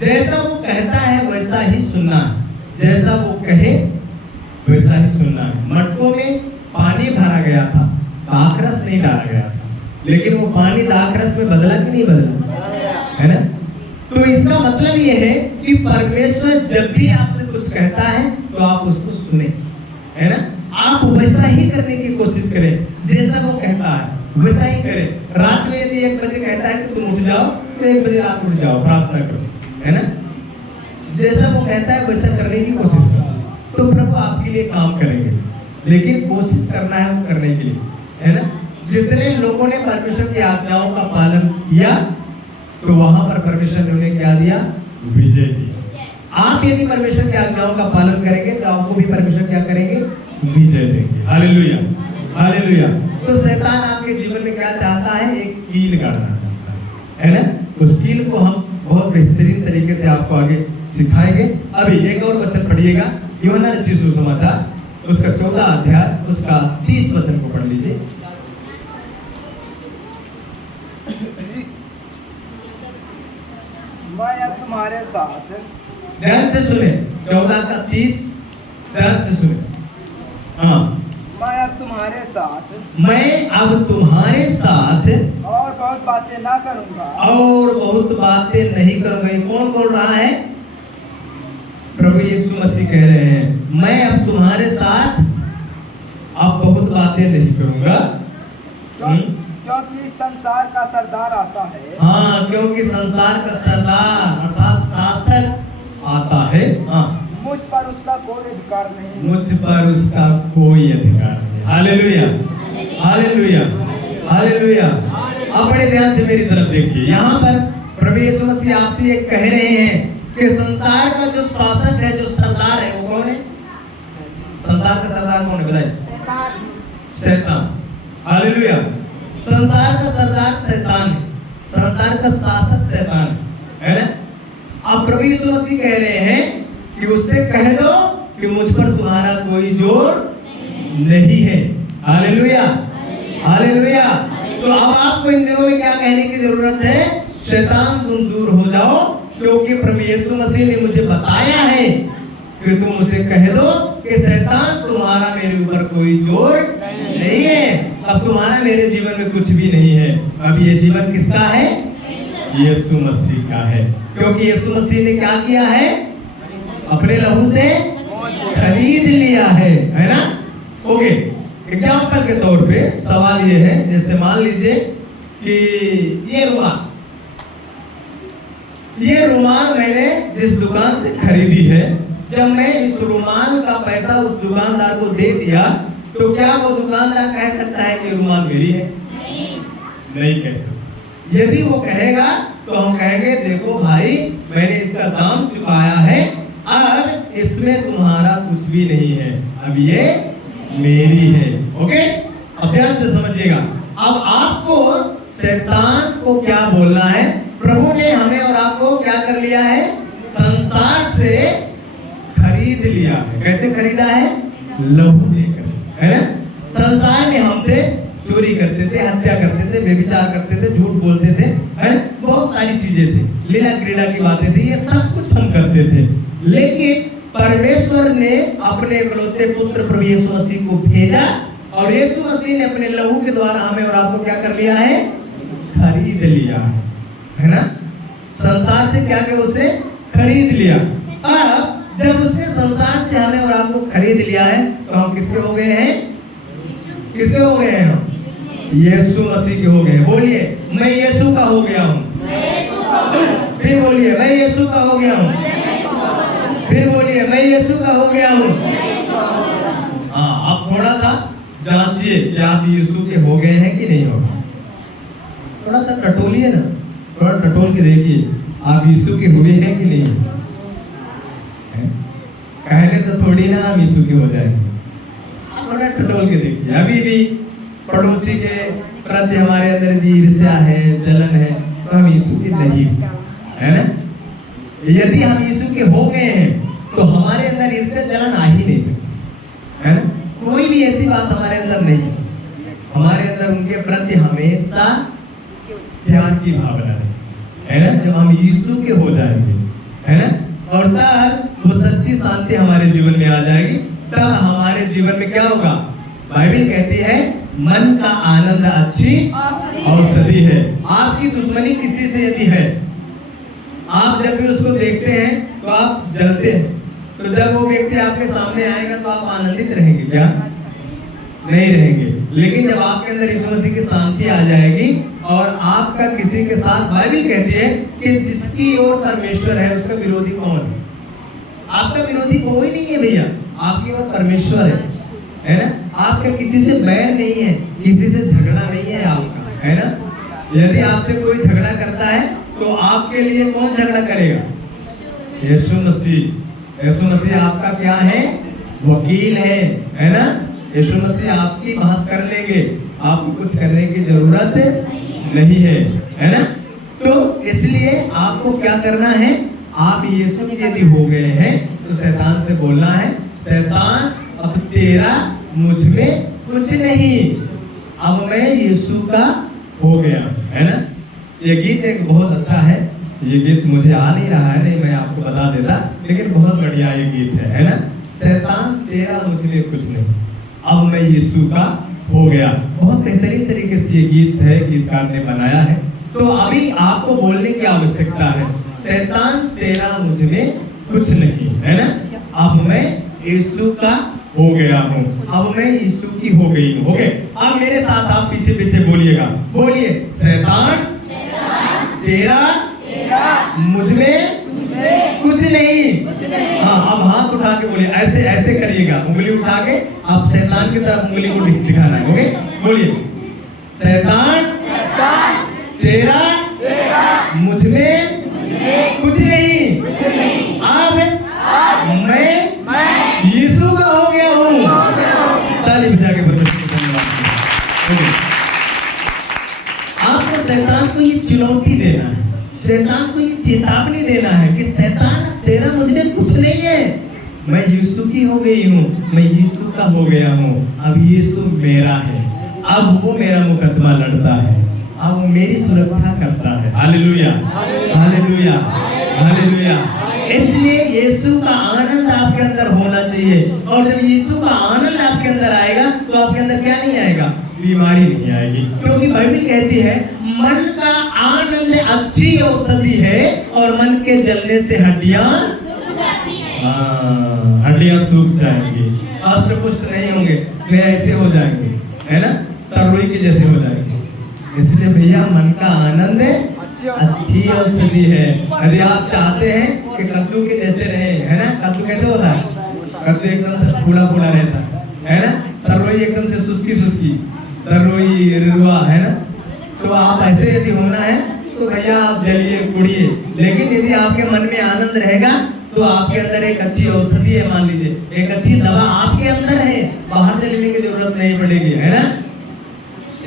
जैसा वो कहता है वैसा ही सुनना है, जैसा वो कहे वैसा ही सुनना है। मटकों में पानी भरा गया था, दाखरस नहीं डाला गया था, लेकिन वो पानी दाखरस में बदला कि नहीं बदला, है ना? तो इसका मतलब ये है कि परमेश्वर जब भी आपसे कुछ कहता है तो आप उसको सुने, है ना? आप वैसा ही करने की कोशिश करें, जैसा वो कहता है वैसा ही करें। रात में यदि 1 बजे कहता है कि तुम उठ जाओ तो 1 बजे रात उठ जाओ, प्रार्थना करो, है ना? जैसा वो कहता है वैसा करने की कोशिश करो, तो प्रभु आपके लिए काम करेंगे। लेकिन कोशिश करना है वो करने के लिए, है ना? जितने लोगों ने परमेश्वर की आज्ञाओं का पालन किया तो वहां पर परमेश्वर ने उन्हें क्या दिया? विजय दिया। आप यदि परमेश्वर की आज्ञाओं का पालन करेंगे तो आपको भी परमेश्वर क्या करेंगे? विजय देंगे। Hallelujah, hallelujah. तो शैतान आपके जीवन में क्या चाहता है? एक कील गाड़ना चाहता है ना? उस कील को हम बहुत बेहतरीन तरीके से आपको आगे सिखाएंगे। अभी एक और वचन पढ़िएगा, यूहन्ना रचित सुसमाचार उसका 14 अध्याय उसका 30 वचन को पढ़ लीजिए। मैं अब तुम्हारे साथ, ध्यान से सुने, 14 का 30, ध्यान से सुने। हाँ, मैं अब तुम्हारे साथ, मैं अब तुम्हारे साथ और बहुत बातें ना करूंगा, और बहुत बातें नहीं करूंगा। ये कौन बोल रहा है? प्रभु यीशु मसीह कह रहे हैं, मैं अब तुम्हारे साथ अब बहुत बातें नहीं करूंगा। क्योंकि संसार का सरदार आता है। हाँ, क्योंकि संसार का सरदार अर्थात शासक आता है। हाँ, मुझ पर उसका कोई अधिकार नहीं। मुझ पर उसका कोई अधिकार नहीं। Hallelujah, hallelujah, hallelujah. आप बड़े ध्यान से मेरी तरफ देखिए। यहाँ पर प्रभु यीशु मसीह आपसे ये कह रहे हैं कि संसार का जो शासक है, जो सरदार है, वो कौन है? संसार का सरदार कौन है? बताइए। शैतान। हालेलुया। संसार का सरदार शैतान है, संसार का शासक शैतान है ना? अब प्रभु यीशु मसीह कह रहे हैं कि उससे कह दो कि मुझ पर तुम्हारा कोई जोर नहीं है। Hallelujah, hallelujah. तो अब आपको इन दिनों में क्या कहने की जरूरत है? शैतान तुम दूर हो जाओ, क्योंकि प्रभु यीशु मसीह ने मुझे बताया है कि तुम उसे कह दो कि शैतान तुम्हारा मेरे ऊपर कोई जोर नहीं है। अब तुम्हारा मेरे जीवन में कुछ भी नहीं है। अब ये जीवन किसका है? यीशु मसीह का है, क्योंकि यीशु मसीह ने क्या किया है? अपने लहू से खरीद लिया है ना? ओके, एग्जाम्पल के तौर पे सवाल ये है, जैसे मान लीजिए कि ये रुमाल मैंने जिस दुकान से खरीदी है, जब मैं इस रुमाल का पैसा उस दुकानदार को दे दिया तो क्या वो दुकानदार कह सकता है कि रुमाल मेरी है? नहीं कह सकता। यदि वो कहेगा तो हम कहेंगे देखो भाई, मैंने इसका दाम चुकाया है, अब इसमें तुम्हारा कुछ भी नहीं है, अब ये मेरी है। ओके, अब ध्यान से समझिएगा। अब आपको शैतान को क्या बोलना है? प्रभु ने हमें और आपको क्या कर लिया है? संसार से खरीद लिया है। कैसे खरीदा है? लहू देकर, है ना? संसार में हमसे चोरी करते थे, हत्या करते थे, व्यभिचार करते थे, झूठ बोलते थे, है ना? बहुत सारी चीजें थी, लीला क्रीड़ा की बातें थी, ये सब कुछ हम करते थे। लेकिन परमेश्वर ने अपने इकलौते पुत्र प्रभु यीशु मसीह को भेजा और यीशु मसीह ने अपने लहू के द्वारा हमें और आपको क्या कर लिया है? खरीद लिया है ना? संसार से क्या किया? उसे खरीद लिया। अब जब उसने संसार से हमें और आपको खरीद लिया है तो हम किसके हो गए हैं? किसके हो गए हैं हम? यीशु मसीह के हो गए। बोलिए, मैं यीशु का हो गया हूँ। फिर बोलिए, मैं यीशु का हो गया हूँ। फिर बोलिए, मैं यीशु का हो गया हूँ। हाँ, आप थोड़ा सा जांचिए कि आप यीशु के हो गए हैं कि नहीं हो गए। थोड़ा सा टटोलिए ना, थोड़ा टटोल के देखिए आप यीशु के हुए हैं कि नहीं। कहने से थोड़ी ना हम यीशु के हो जाएंगे। थोड़ा टटोल के देखिए। अभी भी पड़ोसी के प्रति हमारे अंदर जी ईर्ष्या है, जलन है, तो हम यीशु के नहीं, है ना? यदि हम यीशु के हो गए हैं तो हमारे अंदर ईर्ष्या जलन आ ही नहीं सकती, है ना? कोई भी ऐसी बात हमारे अंदर नहीं है। हमारे अंदर उनके प्रति हमेशा प्यार की भावना है, है ना, जब हम यीशु के हो जाएंगे, है ना, और तब वो सच्ची शांति हमारे जीवन में आ जाएगी। तब हमारे जीवन में क्या होगा? बाइबल कहती है मन का आनंद अच्छी औषधि है। आपकी दुश्मनी किसी से यदि है, आप जब भी उसको देखते हैं तो आप जलते हैं, तो जब वो व्यक्ति आपके सामने आएगा तो आप आनंदित रहेंगे क्या? नहीं रहेंगे। लेकिन जब आपके अंदर यीशु मसीह की शांति आ जाएगी और आपका किसी के साथ, बाइबल कहती है कि जिसकी ओर परमेश्वर है उसका विरोधी कौन है? आपका विरोधी कोई नहीं है भैया, आपकी ओर परमेश्वर है ना। आपका किसी से बैर नहीं है, किसी से झगड़ा नहीं है आपका, है ना। यदि आपसे कोई झगड़ा करता है तो आपके लिए कौन झगड़ा करेगा? यीशु मसीह। यीशु मसीह आपका क्या है? वकील है ना। यीशु मसीह आपकी बहस कर लेंगे, आपको कुछ करने की जरूरत नहीं है ना। तो इसलिए आपको क्या करना है? आप यीशु के यदि हो गए हैं तो शैतान से बोलना है, शैतान अब तेरा मुझ में कुछ नहीं, अब मैं यीशु का हो गया, है ना। ये गीत एक बहुत अच्छा है, ये गीत मुझे आ नहीं रहा है, नहीं मैं आपको बता देता, लेकिन बहुत बढ़िया ये गीत है ना। शैतान तेरा मुझ में कुछ नहीं, अब मैं यीशु का हो गया। बहुत बेहतरीन तरीके से ये गीत है, गीतकार ने बनाया है। तो अभी आपको बोलने की आवश्यकता है, शैतान तेरा मुझ में कुछ नहीं, है ना। अब मैं यीशु का हो गया हूँ, अब मैं यीशु की हो गई हूँ। ओके, अब मेरे साथ आप पीछे पीछे बोलिएगा, बोलिए शैतान तेरा मुझ में कुछ नहीं। हाँ, अब हाथ उठा के बोलिए, ऐसे ऐसे करिएगा, उंगली उठा के आप शैतान की तरफ उंगली को दिखाना है। ओके, बोलिए शैतान तेरा मुझ में कुछ नहीं, अब मैं यीशु का हो गया हूँ। ताली बजा के परमेश्वर को धन्यवाद। आपको शैतान को ये चुनौती देना है, शैतान को ये चेतावनी देना है कि शैतान तेरा मुझ में कुछ नहीं है, मैं यीशु की हो गई हूँ, मैं यीशु का हो गया हूँ। अब यीशु मेरा है, अब वो मेरा मुकदमा लड़ता है, अब वो मेरी सुरक्षा करता है। Hallelujah, hallelujah, hallelujah. इसलिए यीशु का आनंद आपके अंदर होना चाहिए, और जब यीशु का आनंद आपके अंदर आएगा तो आपके अंदर क्या नहीं आएगा? बीमारी नहीं आएगी, क्योंकि बाइबल कहती है मन का आनंद अच्छी औषधि है और मन के जलने से हड्डियां सूख जाएंगी, अष्ट पुष्ट नहीं होंगे, वे ऐसे हो जाएंगे, है ना, तरुई के जैसे हो जाएंगे। इसलिए भैया मन का आनंद अच्छी औषधि है। यदि आप चाहते हैं कि कद्दू के जैसे रहे, है ना, कद्दू कैसे होता है? कद्दू एकदम से फूला फूला रहता है ना, तरोई एकदम से सुस्की सुस्की, तरोई रुआ, है ना। तो आप ऐसे यदि होना है तो भैया आप जलिए कुड़िए, लेकिन यदि आपके मन में आनंद रहेगा तो आपके अंदर एक अच्छी औषधि है, मान लीजिए एक अच्छी दवा आपके अंदर है, बाहर से लेने की जरूरत नहीं पड़ेगी, है ना।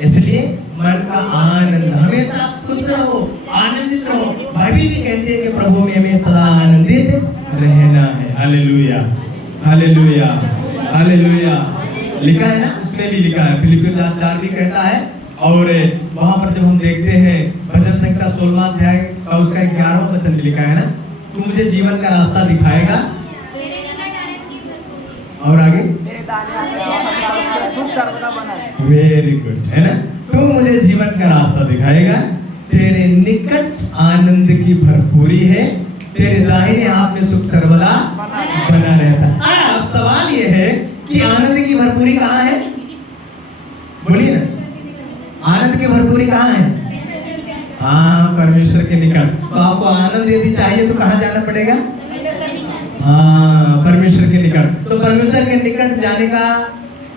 इसलिए मन का आनंद, हमेशा खुश रहो, आनंदित रहो। बाइबल भी कहती है कि प्रभु में हमें सदा आनंदित रहना है। Hallelujah, hallelujah, hallelujah. लिखा है ना, उसमें भी लिखा है, फिलिपियों 4:4 भी कहता है। और वहां पर जब हम देखते हैं भजन संहिता 16वां अध्याय का उसका 11वां वचन भी लिखा है ना, तू मुझे जीवन का रास्ता दिखाएगा, और आगे वेरी गुड, है ना, तू मुझे जीवन का रास्ता दिखाएगा, तेरे निकट आनंद की भरपूरी है, तेरे दाहिने हाथ में सुख सर्वदा बना रहता है। अब सवाल ये है कि आनंद की भरपूरी कहाँ है? बोलिए ना, आनंद की भरपूरी कहाँ है? हाँ, परमेश्वर के निकट। तो आपको आनंद यदि चाहिए तो कहाँ जाना पड़ेगा? हाँ, परमेश्वर के निकट। तो परमेश्वर के निकट जाने का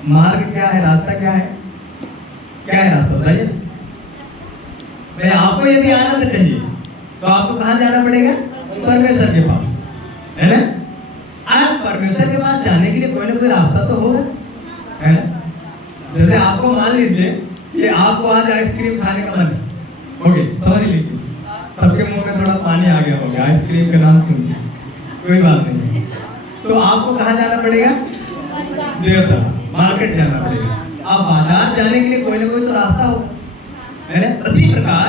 मार्ग क्या है, रास्ता क्या है? क्या है रास्ता बताइए। भाई आपको यदि आनंद चाहिए तो आपको कहाँ जाना पड़ेगा? परमेश्वर के पास, है ना। आप परमेश्वर के पास जाने के लिए कोई ना कोई रास्ता तो होगा, है ना। जैसे आपको मान लीजिए कि आपको आज आइसक्रीम खाने का मन है, ओके, समझ लीजिए, सबके मुंह में थोड़ा पानी आ गया होगा आइसक्रीम का नाम सुन के, कोई बात नहीं, तो आपको कहाँ जाना पड़ेगा? देवता मार्केट जाना पड़ेगा। आप बाजार जाने के लिए कोई ना कोई तो रास्ता होगा, है ना। इसी प्रकार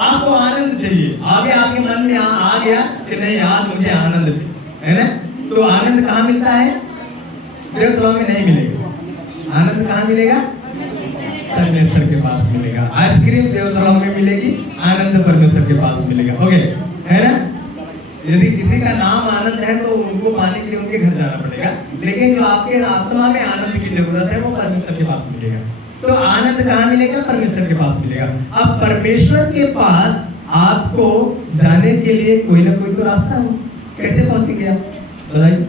आपको आनंद चाहिए, आगे आपके मन में आ गया कि नहीं आज मुझे आनंद चाहिए, है ना? तो आनंद कहाँ मिलता है? देवतलों में नहीं मिलेगा। आनंद कहाँ मिलेगा? परमेश्वर के पास मिलेगा। आइसक्रीम देवतलों में मिलेगी, आनंद परमेश्वर के पास मिलेगा। ओके, है ना? यदि किसी का नाम आनंद है तो उनको पाने के लिए उनके घर जाना पड़ेगा, लेकिन जो आपके आत्मा में आनंद की जरूरत है वो परमेश्वर के पास मिलेगा। तो आनंद कहाँ मिलेगा? परमेश्वर के पास मिलेगा। अब परमेश्वर के पास आपको जाने के लिए कोई ना कोई तो रास्ता हो। कैसे पहुंचेंगे आप? बताइए,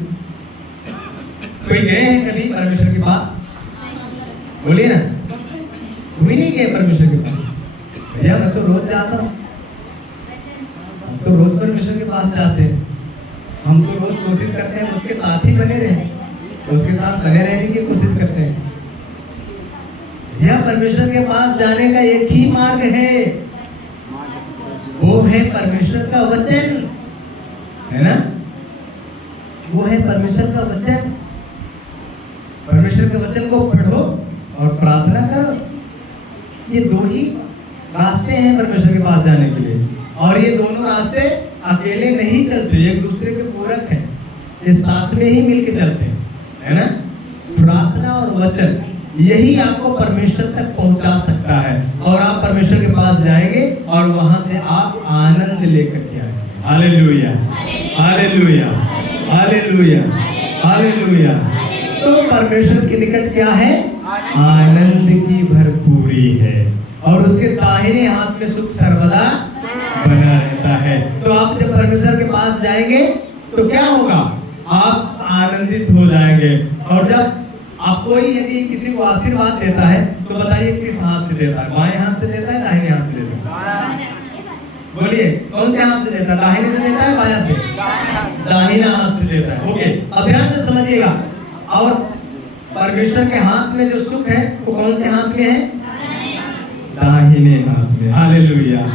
कोई गए हैं कभी परमेश्वर के पास? बोलिए ना, कोई नहीं गए परमेश्वर के पास। भैया मैं तो रोज जाता हूँ, हम तो रोज परमेश्वर के पास जाते हैं, हम तो रोज कोशिश करते हैं उसके साथ ही बने रहे, उसके साथ बने रहने की कोशिश करते हैं। भैया परमेश्वर के पास जाने का एक ही मार्ग है, वो है परमेश्वर का वचन, है ना? वो है परमेश्वर का वचन। परमेश्वर के वचन को पढ़ो और प्रार्थना करो। ये दो ही रास्ते हैं परमेश्वर के पास जाने के लिए, और ये दोनों रास्ते अकेले नहीं चलते, एक दूसरे के पूरक हैं, ये साथ में ही मिलके चलते हैं, है ना? प्रार्थना और वचन यही आपको परमेश्वर तक पहुंचा सकता है, और आप परमेश्वर के पास जाएंगे और वहां से आप आनंद लेकर के आएंगे। Hallelujah, hallelujah, hallelujah, hallelujah. तो परमेश्वर के निकट क्या है? आनंद की भरपूरी है, और उसके दाहिने हाथ में सुख सर्वदा बना रहता है। तो आप जब परमेश्वर के पास जाएंगे तो क्या होगा? आप आनंदित हो जाएंगे। और जब आप कोई यदि किसी को आशीर्वाद देता है तो बताइए किस हाथ से देता है? बाएं हाथ से देता है, दाहिने हाथ से देता है? बोलिए, कौन से हाथ से देता है? दाहिने से देता है, बायां से? दाहिना हाथ से देता है। ओके, अब ध्यान से समझिएगा। और परमेश्वर के हाथ में जो सुख है वो कौन से हाथ में है? दाहिने हाथ में। Hallelujah,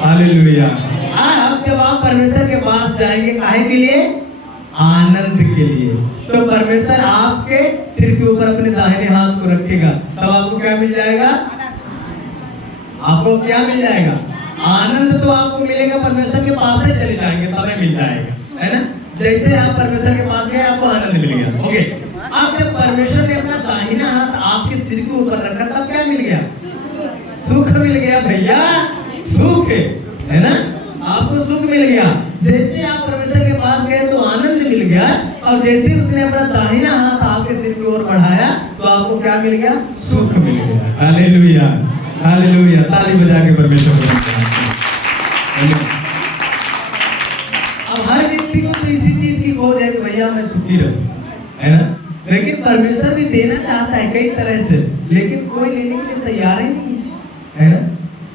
hallelujah. अब जब आप परमेश्वर के पास जाएंगे काहे के लिए? आनंद के लिए। तो परमेश्वर आपके सिर के ऊपर अपने दाहिने हाथ को रखेगा, तब आपको क्या मिल जाएगा? आपको क्या मिल जाएगा? आनंद तो आपको मिलेगा, परमेश्वर के पास से चले जाएंगे तब मिल जाएगा, है ना? जैसे आप परमेश्वर के पास गए आपको आनंद मिल गया। ओके, अब जब परमेश्वर ने अपना दाहिना हाथ आपके सिर के ऊपर रखा तब क्या मिल गया? सुख मिल गया भैया, सुख है ना? आपको सुख मिल गया। जैसे आप परमेश्वर के पास गए तो आनंद मिल गया, और जैसे उसने अपना दाहिना हाथ आपके सिर की ओर बढ़ाया तो आपको क्या मिल गया? सुख मिल गया। Hallelujah, hallelujah. ताली बजा के परमेश्वर को धन्यवाद। अब हर व्यक्ति को तो इसी चीज की खोज है कि भैया मैं सुखी रहूं, है ना? लेकिन परमेश्वर भी देना चाहता है कई तरह से, लेकिन कोई लेने के लिए तैयार ही नहीं है ना?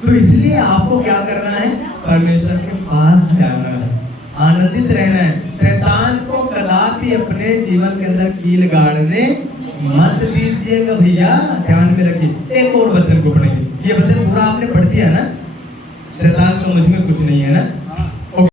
तो इसलिए आपको क्या करना है? परमेश्वर के पास जाना है, आनंदित रहना है। शैतान को कदापि अपने जीवन के अंदर कील गाड़ने मत दीजिएगा भैया, ध्यान में रखिए। एक और वचन को पढ़ेंगे, ये वचन पूरा आपने पढ़ दिया ना? शैतान को मुझ में कुछ नहीं है ना?